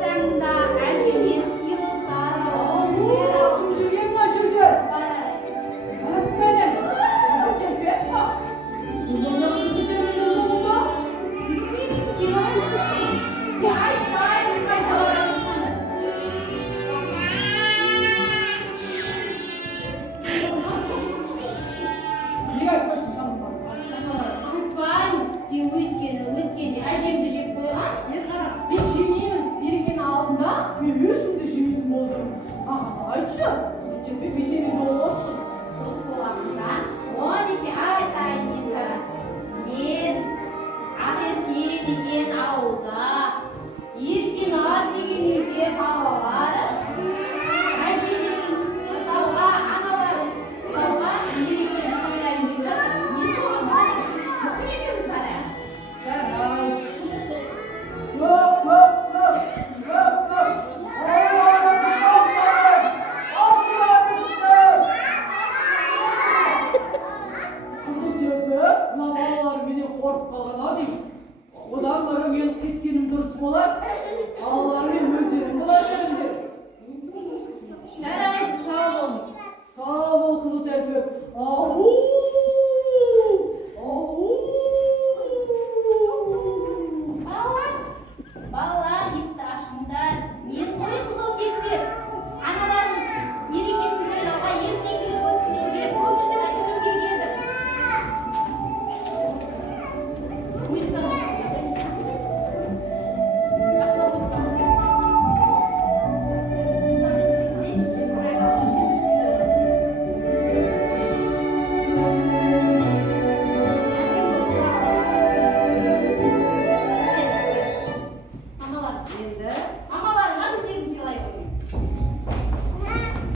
Sen de әжеміз сыйлықтар Ау, жүре мына жерде. Әппәлем, қызы келбек па? Бұнда қызы келбек жолында? Сізге айтпаймын қайда барасың. Неге айтпайсың жаным бар? Айтпаймын. Сен өткенде әжемді жеп қойғансың. Мен жемеймін. Берекені алдында мен өзімді жемейтін болдым. Айтшы, сен тек бесеміз болмассың. Дос боламыз да.